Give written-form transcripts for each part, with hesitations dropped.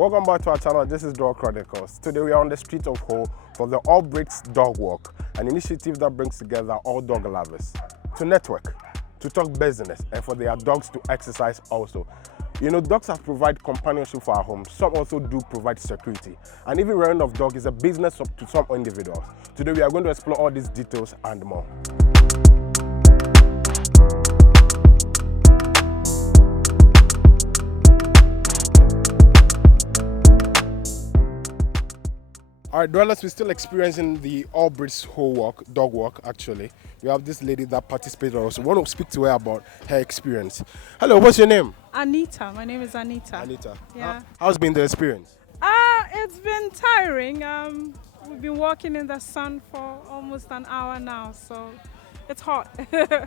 Welcome back to our channel. This is Dog Chronicles. Today we are on the street of Hull for the All Breeds Dog Walk, an initiative that brings together all dog lovers to network, to talk business, and for their dogs to exercise also. You know, dogs have provide companionship for our homes. Some also do provide security. And even rearing of dog is a business to some individuals. Today we are going to explore all these details and more. All right, dwellers, we're still experiencing the All Breeds dog walk, actually. We have this lady that participated also. We want to speak to her about her experience. Hello, what's your name? Anita. My name is Anita. Anita. Yeah. How's been the experience? It's been tiring. We've been walking in the sun for almost an hour now, so it's hot.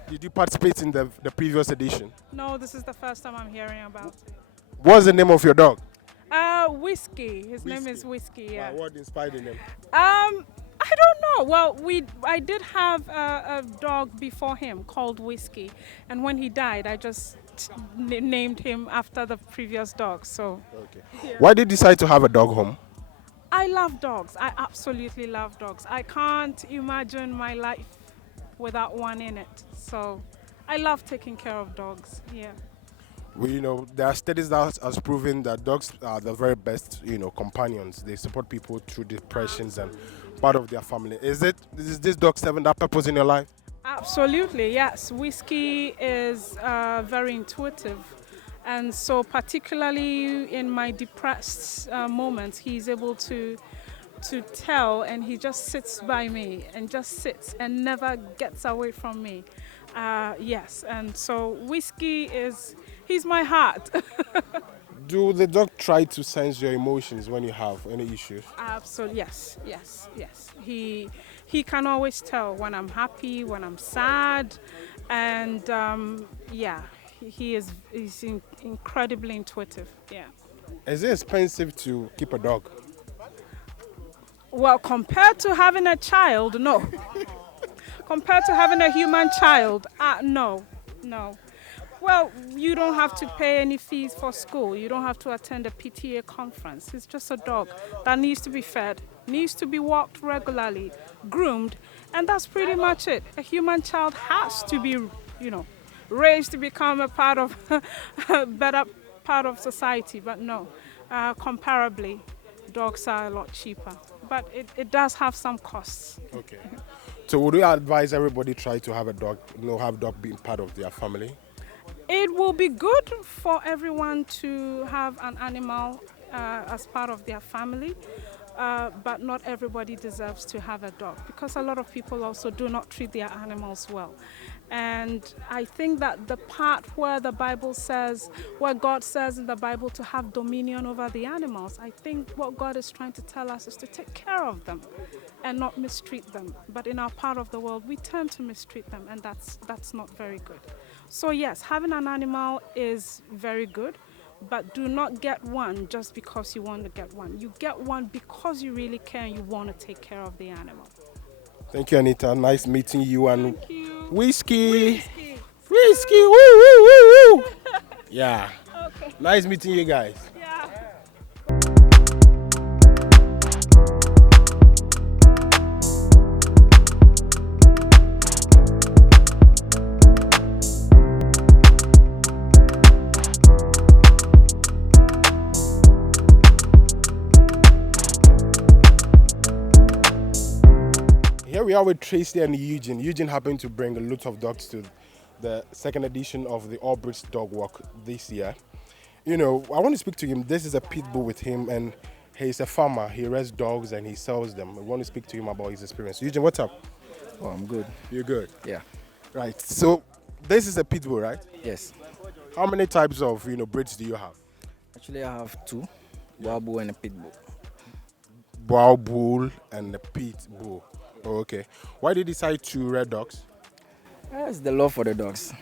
Did you participate in the previous edition? No, this is the first time I'm hearing about it. What's the name of your dog? Whiskey. His name is Whiskey. Yeah. Wow, what inspired the name? I don't know. Well, I did have a dog before him called Whiskey, and when he died, I just named him after the previous dog. So. Okay. Yeah. Why did you decide to have a dog home? I love dogs. I absolutely love dogs. I can't imagine my life without one in it. So, I love taking care of dogs. Yeah. Well, you know, there are studies that has proven that dogs are the very best, companions. They support people through depressions and part of their family. Is this dog serving that purpose in your life? Absolutely, yes. Whiskey is very intuitive. And so particularly in my depressed moments, he's able to tell, and he just sits by me and just sits and never gets away from me. Yes, and so Whiskey he's my heart. Do the dog try to sense your emotions when you have any issues? Absolutely, yes. He can always tell when I'm happy, when I'm sad, and he's incredibly intuitive. Yeah. Is it expensive to keep a dog? Well, compared to having a child, no. Compared to having a human child, no. Well, you don't have to pay any fees for school. You don't have to attend a PTA conference. It's just a dog that needs to be fed, needs to be walked regularly, groomed, and that's pretty much it. A human child has to be, raised to become a better part of society. But no, comparably, dogs are a lot cheaper. But it does have some costs. Okay. So would you advise everybody try to have a dog, have dog being part of their family? It will be good for everyone to have an animal as part of their family, but not everybody deserves to have a dog, because a lot of people also do not treat their animals well. And I think that the part where God says in the Bible to have dominion over the animals, I think what God is trying to tell us is to take care of them and not mistreat them. But in our part of the world, we tend to mistreat them, and that's not very good. So yes, having an animal is very good, but do not get one just because you want to get one. You get one because you really care and you want to take care of the animal. Thank you, Anita. Nice meeting you. And Thank you. Whiskey, woo, woo, woo, woo. Yeah. Okay. Nice meeting you guys. Yeah. Here we are with Tracy and Eugene. Eugene happened to bring a lot of dogs to the second edition of the All Breeds Dog Walk this year. I want to speak to him. This is a pit bull with him, and he's a farmer. He rears dogs and he sells them. I want to speak to him about his experience. Eugene, what's up? Oh, I'm good. You're good? Yeah. Right. So this is a pit bull, right? Yes. How many types of breeds do you have? Actually, I have two, boa bull and a pit bull. Boa bull and a pit bull. Oh, okay. Why did you decide to rear dogs? It's the love for the dogs.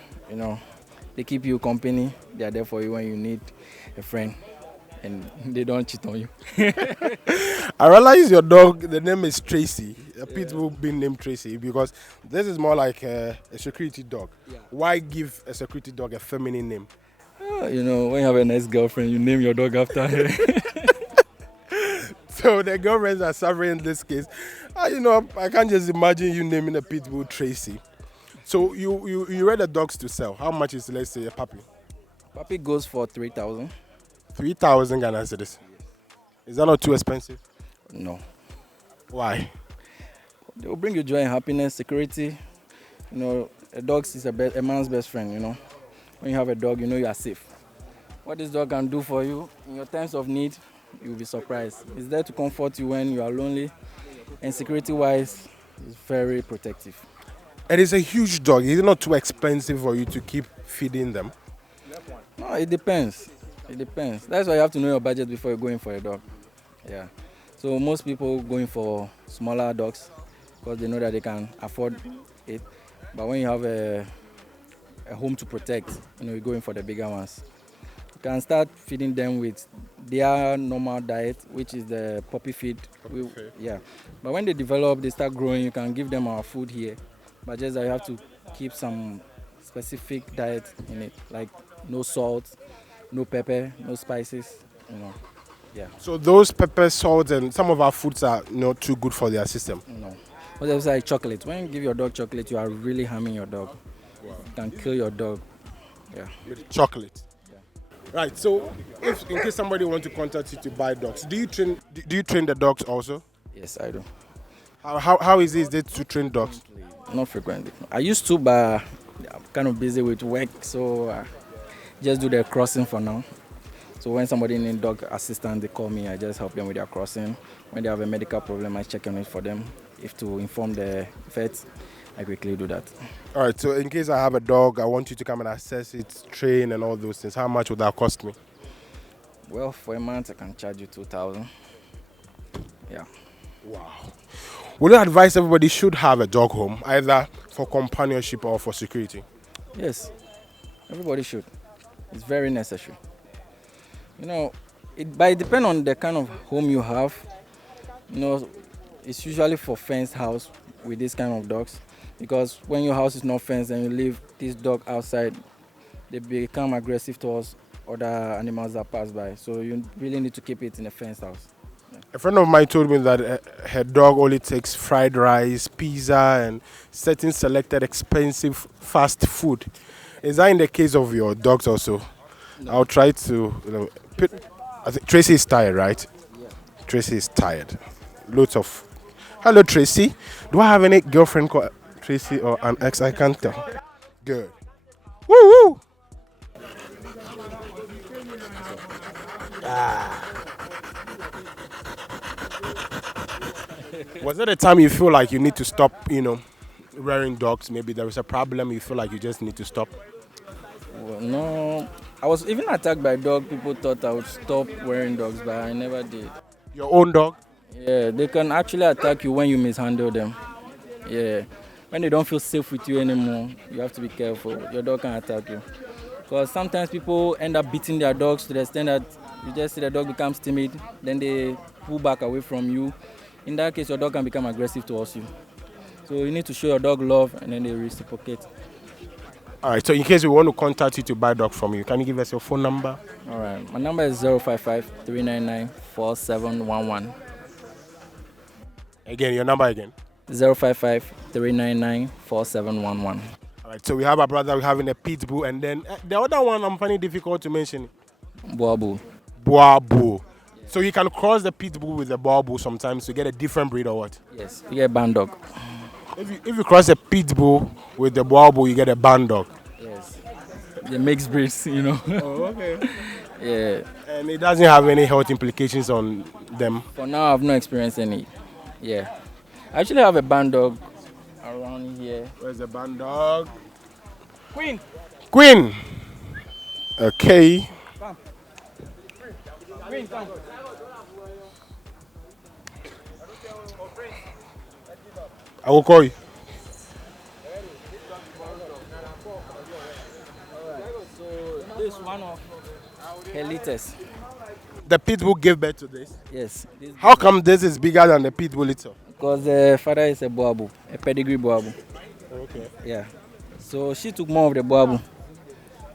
They keep you company. They are there for you when you need a friend, and they don't cheat on you. I realize your dog, the name is Tracy. A pit bull being named Tracy because this is more like a security dog. Yeah. Why give a security dog a feminine name? When you have a nice girlfriend, you name your dog after her. So the girlfriends are suffering in this case. I can't just imagine you naming a pit bull Tracy. So you read the dogs to sell. How much is, let's say, a puppy? Puppy goes for 3,000. 3,000 Ghana cedis. Is that not too expensive? No. Why? They will bring you joy and happiness, security. A dog is a man's best friend, When you have a dog, you are safe. What this dog can do for you in your times of need, you'll be surprised. It's there to comfort you when you are lonely. And security-wise, it's very protective. It is a huge dog. Is it not too expensive for you to keep feeding them? No, it depends. It depends. That's why you have to know your budget before you go in for a dog. Yeah. So most people go in for smaller dogs because they know that they can afford it. But when you have a home to protect, you go in for the bigger ones. You can start feeding them with their normal diet, which is the puppy feed. Yeah. But when they develop, they start growing, you can give them our food here. But just that you have to keep some specific diet in it, like no salt, no pepper, no spices, Yeah. So those pepper, salt, and some of our foods are not too good for their system? No. But it's like chocolate. When you give your dog chocolate, you are really harming your dog. Wow. You can kill your dog. Yeah. With chocolate? Yeah. Right, so if in case somebody wants to contact you to buy dogs, do you train the dogs also? Yes, I do. How is it to train dogs? Not frequently. I used to, but I'm kind of busy with work, so just do the crossing for now. So when somebody needs dog assistance, they call me. I just help them with their crossing. When they have a medical problem, I check on it for them. If to inform the vets, I quickly do that. All right. So in case I have a dog, I want you to come and assess it, train, and all those things. How much would that cost me? Well, for a month, I can charge you 2,000. Yeah. Wow. Would you advise everybody should have a dog home, either for companionship or for security? Yes, everybody should. It's very necessary. It depends on the kind of home you have. It's usually for fenced house with this kind of dogs, because when your house is not fenced and you leave this dog outside, they become aggressive towards other animals that pass by. So you really need to keep it in a fenced house. A friend of mine told me that her dog only takes fried rice, pizza, and certain selected expensive fast food. Is that in the case of your dogs also? No. I'll try to. I think Tracy is tired, right? Yeah. Tracy is tired. Loads of. Hello, Tracy. Do I have any girlfriend called Tracy or an ex? I can't tell. Good. Woo woo. Was there a time you feel like you need to stop, rearing dogs? Maybe there is a problem, you feel like you just need to stop? Well, no. I was even attacked by a dog. People thought I would stop wearing dogs, but I never did. Your own dog? Yeah, they can actually attack you when you mishandle them. Yeah. When they don't feel safe with you anymore, you have to be careful. Your dog can attack you. Because sometimes people end up beating their dogs to the extent that you just see the dog becomes timid, then they pull back away from you. In that case, your dog can become aggressive towards you. So you need to show your dog love and then they reciprocate. All right, so in case we want to contact you to buy a dog from you, can you give us your phone number? All right, my number is 055-399-4711. Again, your number again? 055-399-4711. All right, so we have a brother, we're having a pitbull, and then the other one I'm finding difficult to mention. Boabu. Boabu. So you can cross the pitbull with the boabu sometimes to get a different breed or what? Yes, you get a band dog. If you cross a pitbull with the boabu, you get a band dog. Yes. The mixed breeds, Oh, okay. Yeah. And it doesn't have any health implications on them? For now, I've not experienced any. Yeah. I actually have a band dog around here. Where's the band dog? Queen. Queen. Okay. Come. Queen, come. I will call you. So this is one of her litters. The pitbull gave birth to this? Yes. How come this is bigger than the pitbull itself? Because the father is a boabu, a pedigree boabu. Okay. Yeah. So she took more of the boabu.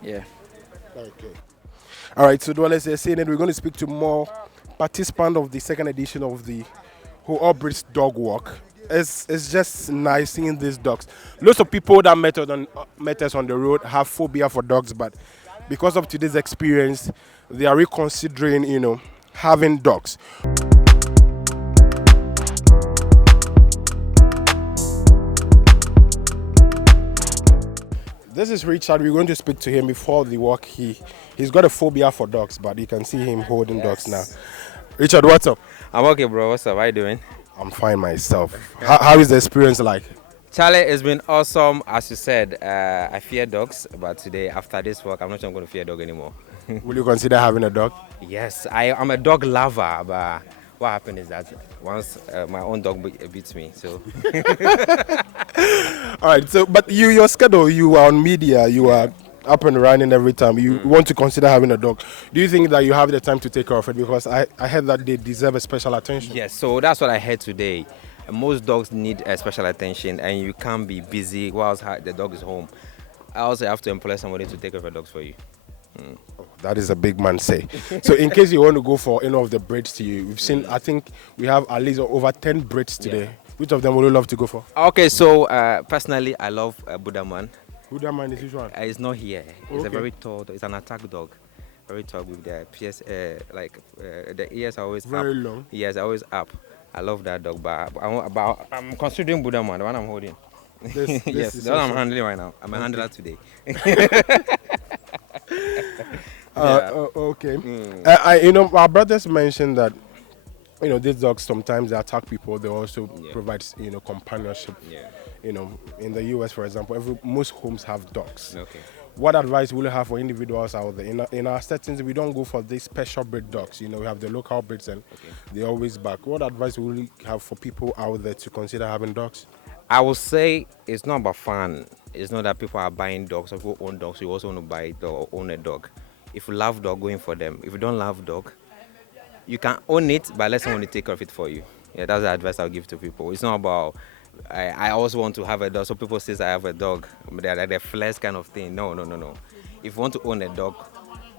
Yeah. Okay. All right, so let's say saying that we're going to speak to more participant of the second edition of the whole All Brits Dog Walk. It's just nice seeing these dogs. Lots of people that met us on the road have phobia for dogs, but because of today's experience, they are reconsidering, having dogs. This is Richard. We're going to speak to him before the walk. He's got a phobia for dogs, but you can see him holding dogs now. Richard, what's up? I'm okay, bro. What's up? How you doing? I'm fine myself. How is the experience like? Charlie, it's been awesome. As you said, I fear dogs, but today, after this walk, I'm not sure I'm going to fear a dog anymore. Will you consider having a dog? Yes, I'm a dog lover, but what happened is that once my own dog beats me, so... All right, so, but your schedule, you are on media, you are up and running every time. You want to consider having a dog. Do you think that you have the time to take care of it? Because I heard that they deserve a special attention. Yes, so that's what I heard today. Most dogs need special attention, and you can't be busy whilst the dog is home. I also have to employ somebody to take care of the dogs for you. Oh, that is a big man say. So in case you want to go for any of the breeds to you, we've seen, I think we have at least over 10 breeds today. Yeah. Which of them would you love to go for? Okay, so personally, I love Buddha man. Buddha man is which one? It's not here. It's a very tall dog. It's an attack dog. Very tall with the PS, the ears are always very up. Long. Yes, always up. I love that dog, but I'm considering Buddha man, the one I'm holding. This yes, the one I'm handling right now. I'm a handler today. Okay. Our brothers mentioned that, these dogs sometimes they attack people. They also provide, companionship. Yeah. In the US, for example, most homes have dogs. Okay. What advice will you have for individuals out there? In our settings, we don't go for these special breed dogs. We have the local breeds and they always back. What advice will you have for people out there to consider having dogs? I would say it's not about fun. It's not that people are buying dogs or people own dogs. You also want to buy or own a dog. If you love dog, going for them. If you don't love dog, you can own it, but let someone take care of it for you. Yeah, that's the advice I'll give to people. It's not about I also want to have a dog. So people say I have a dog. They're like the flesh kind of thing. No. If you want to own a dog,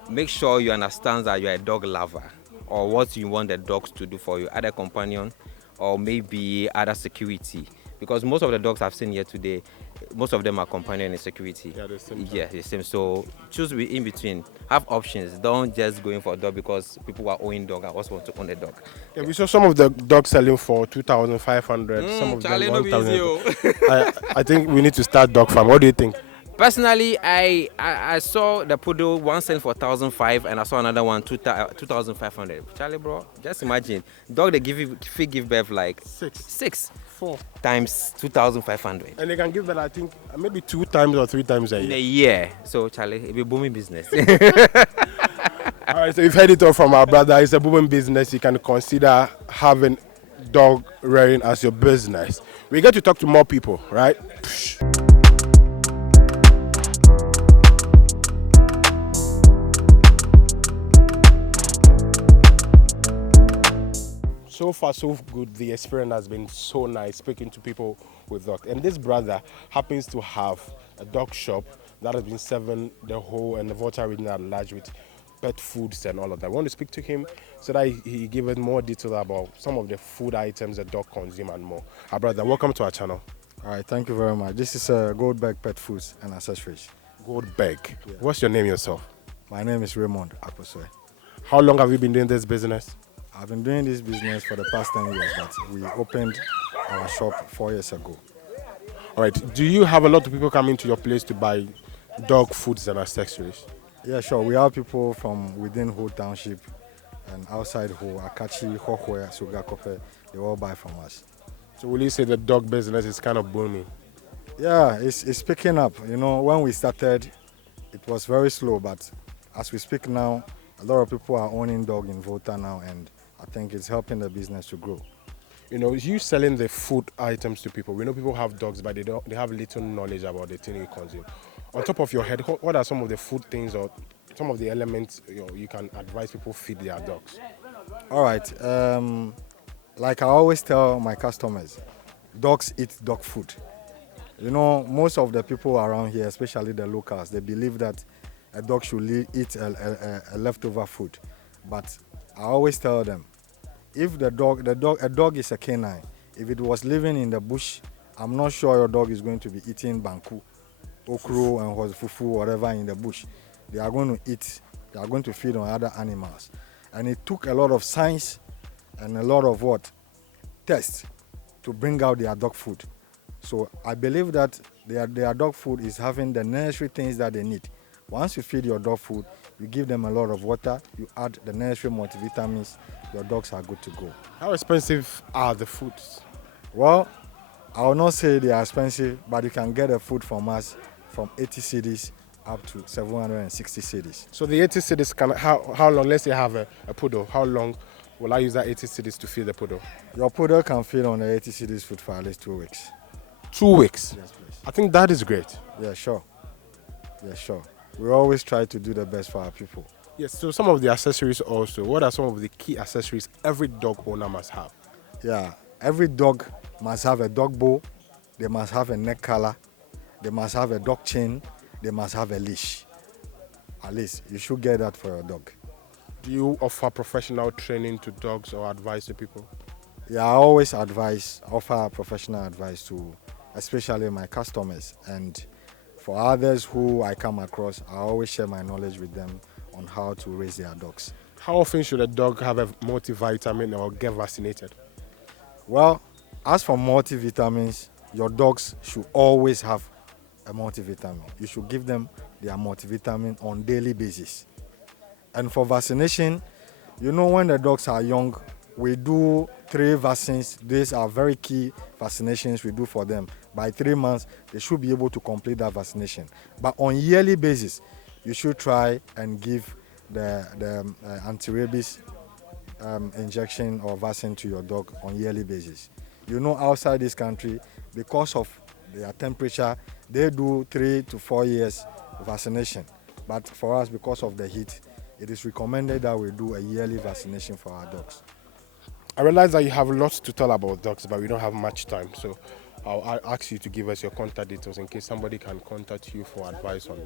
make sure you understand that you're a dog lover or what you want the dogs to do for you, either companion or maybe other security. Because most of the dogs I've seen here today, most of them are companion and security. Yeah, the same. Yeah, the same. So choose in between. Have options. Don't just go in for a dog because people are owning dog and also want to own a dog. Yeah, we saw some of the dogs selling for 2,500. Some of them 1,000. I think we need to start dog farm. What do you think? Personally, I saw the poodle one selling for 1,500 and I saw another one 2,500. Charlie, bro, just imagine dog they give birth like six. 4 times 2,500. And they can give that, I think, maybe 2 times or 3 times a year. In a year. So, Charlie, it'll be a booming business. All right, so you've heard it all from our brother. It's a booming business. You can consider having dog rearing as your business. We get to talk to more people, right? So far, so good. The experience has been so nice speaking to people with dogs. And this brother happens to have a dog shop that has been serving the whole and the Volta Region at large with pet foods and all of that. I want to speak to him so that he give us more detail about some of the food items the dog consume and more. Our brother, welcome to our channel. All right, thank you very much. This is Goldberg Pet Foods and Accessories. Goldberg. Yeah. What's your name yourself? My name is Raymond Akoswe. How long have you been doing this business? I've been doing this business for the past 10 years, but we opened our shop 4 years ago. All right. Do you have a lot of people coming to your place to buy dog foods and accessories? Yeah, sure. We have people from within Ho Township and outside Ho, Akachi, Hohwe, Sugakope. They all buy from us. So will you say the dog business is kind of booming? Yeah, it's picking up. When we started, it was very slow, but as we speak now, a lot of people are owning dog in Volta now, and I think it's helping the business to grow. You selling the food items to people. We know people have dogs, but they have little knowledge about the thing you consume. On top of your head, what are some of the food things or some of the elements you can advise people feed their dogs? All right. Like I always tell my customers, dogs eat dog food. Most of the people around here, especially the locals, they believe that a dog should eat a leftover food. But I always tell them, if a dog is a canine. If it was living in the bush, I'm not sure your dog is going to be eating banku, okro, and fufu, whatever in the bush. They are going to eat. They are going to feed on other animals, and it took a lot of science and a lot of tests to bring out their dog food. So I believe that their dog food is having the necessary things that they need. Once you feed your dog food, you give them a lot of water, you add the necessary multivitamins, your dogs are good to go. How expensive are the foods? Well, I will not say they are expensive, but you can get a food from us from 80 cedis up to 760 cedis. So the 80 cedis, how long, let's say I have a poodle, how long will I use that 80 cedis to feed the poodle? Your poodle can feed on the 80 cedis food for at least 2 weeks. 2 weeks? Yes, please. I think that is great. Yeah, sure. Yeah, sure. We always try to do the best for our people. Yes, so some of the accessories also, what are some of the key accessories every dog owner must have? Yeah, every dog must have a dog bow, they must have a neck collar, they must have a dog chain, they must have a leash. At least you should get that for your dog. Do you offer professional training to dogs or advice to people? Yeah, I always offer professional advice to especially my customers, and for others who I come across, I always share my knowledge with them on how to raise their dogs. How often should a dog have a multivitamin or get vaccinated? Well, as for multivitamins, your dogs should always have a multivitamin. You should give them their multivitamin on daily basis. And for vaccination, when the dogs are young, we do 3 vaccines. These are very key vaccinations we do for them. By 3 months, they should be able to complete that vaccination. But on yearly basis, you should try and give the anti-rabies injection or vaccine to your dog on yearly basis. Outside this country, because of their temperature, they do 3 to 4 years vaccination. But for us, because of the heat, it is recommended that we do a yearly vaccination for our dogs. I realize that you have lots to tell about dogs, but we don't have much time. So I'll ask you to give us your contact details in case somebody can contact you for advice on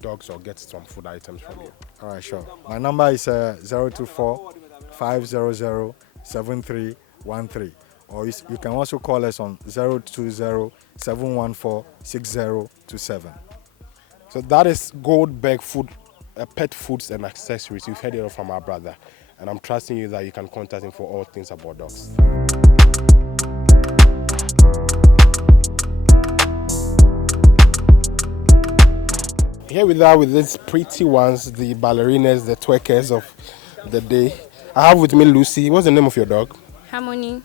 dogs or get some food items from you. All right, sure. My number is 024 500 7313, or you can also call us on 020 714 6027. So that is Goldberg Food, Pet Foods and Accessories. You've heard it from our brother, and I'm trusting you that you can contact him for all things about dogs. Here we are with these pretty ones, the ballerinas, the twerkers of the day. I have with me Lucy. What's the name of your dog? Harmony.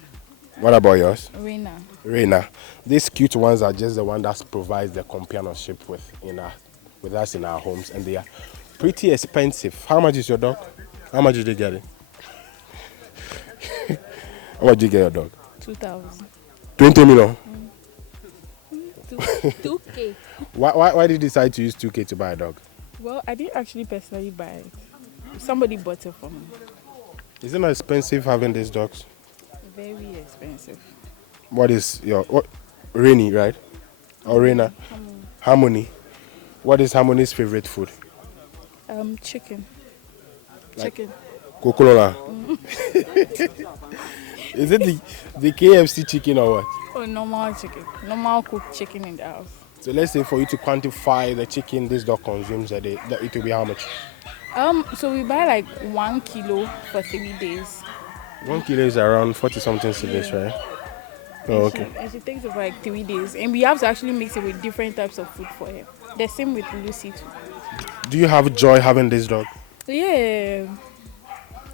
What about yours? Reina. Reina. These cute ones are just the one that provides the companionship with us in our homes, and they are pretty expensive. How much is your dog? How much did you get it? How much did you get your dog? 2,000. 20 million. 2K. Why did you decide to use 2K to buy a dog? Well, I didn't actually personally buy it. Somebody bought it for me. Is it not expensive having these dogs? Very expensive. What is Rainy, right? Or Reina? Harmony. What is Harmony's favorite food? Chicken. Like Chicken. Coca-Cola. Is it the KFC chicken or what? Oh, normal chicken. Normal cooked chicken in the house. So let's say for you to quantify the chicken this dog consumes a day, that it will be how much? So we buy like 1 kilo for 3 days. 1 kilo is around 40 something cedis, right? Oh, okay. And she takes it for like 3 days. And we have to actually mix it with different types of food for her. The same with Lucy too. Do you have joy having this dog? Yeah.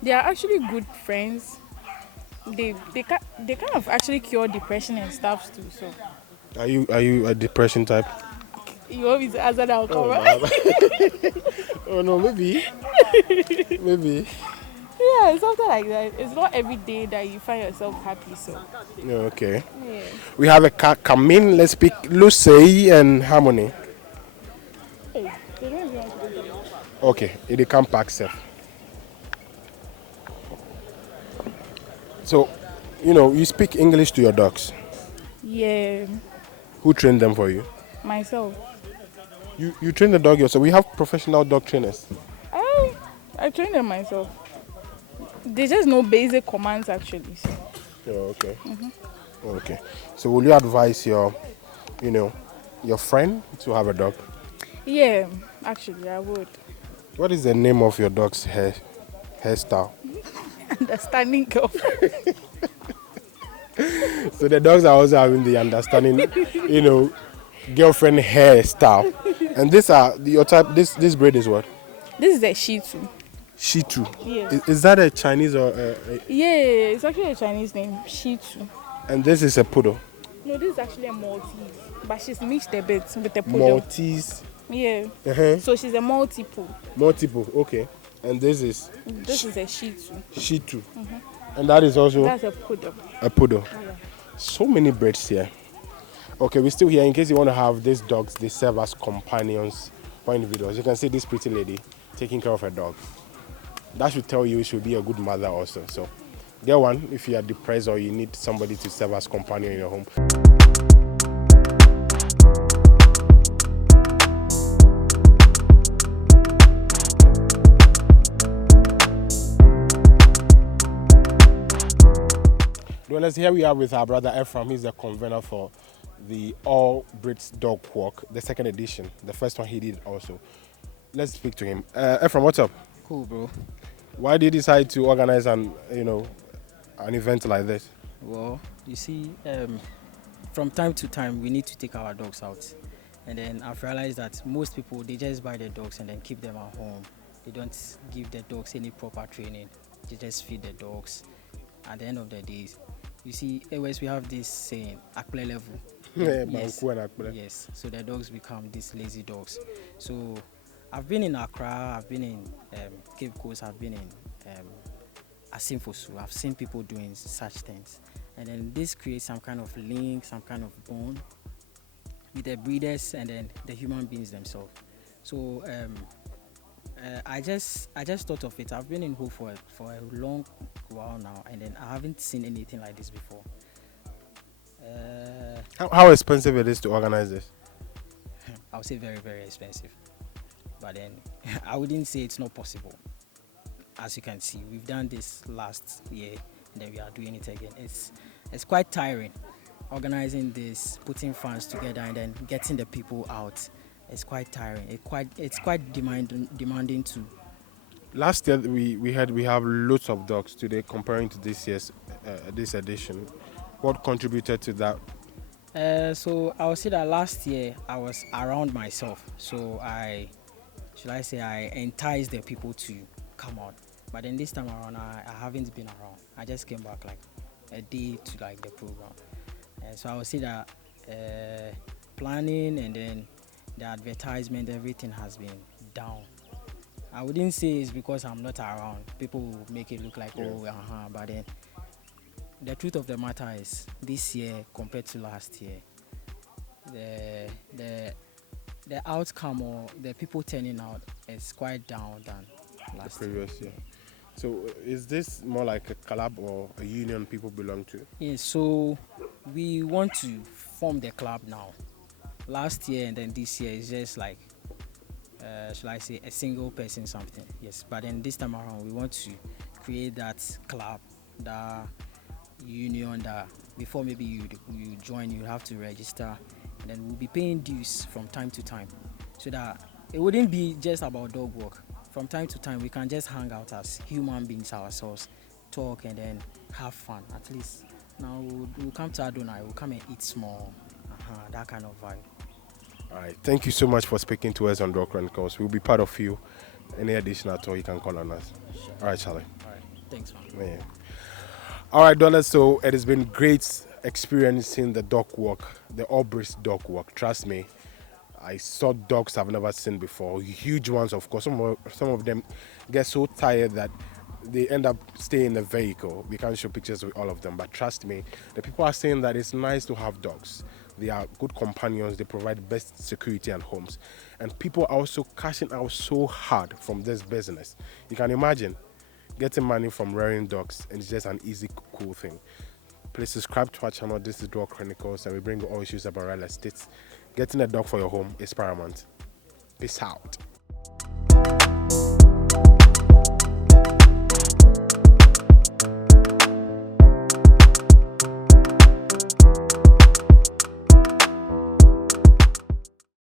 They are actually good friends. They kind of actually cure depression and stuff too. So. Are you a depression type? You always answer that, right? Oh no, maybe. Maybe. Yeah, something like that. It's not every day that you find yourself happy. So. Okay. Yeah. We have a cat come in. Let's pick Lucy and Harmony. Hey, they don't even want to do that. Okay, it can pack safe. So, you speak English to your dogs. Yeah, Who trained them for you? myself. You train the dog yourself. We have professional dog trainers. I train them myself. They just know basic commands actually. So. Oh, okay. Okay. So will you advise your, your friend to have a dog? Yeah, actually I would. What is the name of your dog's hairstyle? Understanding girl. So the dogs are also having the understanding, girlfriend hairstyle. And these are your type. This breed is what? This is a Shih Tzu. Shih Tzu. Yeah. Is that a Chinese or Yeah, it's actually a Chinese name, Shih Tzu. And this is a poodle. No, this is actually a Maltese, but she's mixed a bit with a poodle. Maltese. Yeah. Uh-huh. So she's a multiple. Multiple. Okay. And this is a Shih Tzu. Shih Tzu. And that is also That's a poodle. a poodle. Yeah. So many breeds here. Okay, we're still here in case you want to have these dogs. They serve as companions for individuals. You can see this pretty lady taking care of her dog. That should tell you you should be a good mother also. So get one if you are depressed or you need somebody to serve as companion in your home. Well, here we are with our brother Ephraim. He's the convener for the All Brits Dog Walk, the second edition. The first one he did also. Let's speak to him. Ephraim, what's up? Cool, bro. Why did you decide to organize an event like this? Well, you see, from time to time, we need to take our dogs out. And then I've realized that most people, they just buy their dogs and then keep them at home. They don't give their dogs any proper training. They just feed their dogs. At the end of the day, you see, always we have this saying, akple level. Yes, so the dogs become these lazy dogs. So I've been in Accra, I've been in Cape Coast, I've been in Asimfosu. I've seen people doing such things. And then this creates some kind of link, some kind of bond with the breeders and then the human beings themselves. So I just thought of it. I've been in Hope for a long while now, and then I haven't seen anything like this before. How expensive it is to organize this? I would say very, very expensive. But then I wouldn't say it's not possible. As you can see, we've done this last year, and then we are doing it again. It's quite tiring, organizing this, putting funds together, and then getting the people out. It's quite tiring. It's quite demanding too. Last year we have loads of dogs. Today, comparing to this year's this edition, what contributed to that? So I would say that last year I was around myself. So I enticed the people to come out. But then this time around I haven't been around. I just came back like a day to like the program. So I would say that planning and then the advertisement, everything has been down. I wouldn't say it's because I'm not around. People will make it look like, but then the truth of the matter is this year compared to last year, the outcome or the people turning out is quite down than last previous year. So is this more like a club or a union people belong to? Yes, so we want to form the club now. Last year and then this year is just like, shall I say, a single person something. Yes, but then this time around we want to create that club, that union, that before maybe you join, you have to register, and then we'll be paying dues from time to time, so that it wouldn't be just about dog walk. From time to time we can just hang out as human beings ourselves, talk and then have fun. At least now we'll come to Adonai, we'll come and eat small, that kind of vibe. All right, thank you so much for speaking to us on Dog Chronicles. We'll be part of you. Any additional at all, you can call on us. Sure. All right, Charlie. All right, thanks, man. Yeah. All right, Dollar. So it has been great experiencing the dog walk, the All Brits Dog Walk. Trust me, I saw dogs I've never seen before. Huge ones, of course. Some of them get so tired that they end up staying in the vehicle. We can't show pictures with all of them, but trust me, the people are saying that it's nice to have dogs. They are good companions. They provide best security and homes. And people are also cashing out so hard from this business. You can imagine getting money from rearing dogs, and it's just an easy, cool thing. Please subscribe to our channel. This is Dog Chronicles, and we bring you all issues about real estate. Getting a dog for your home is paramount. Peace out.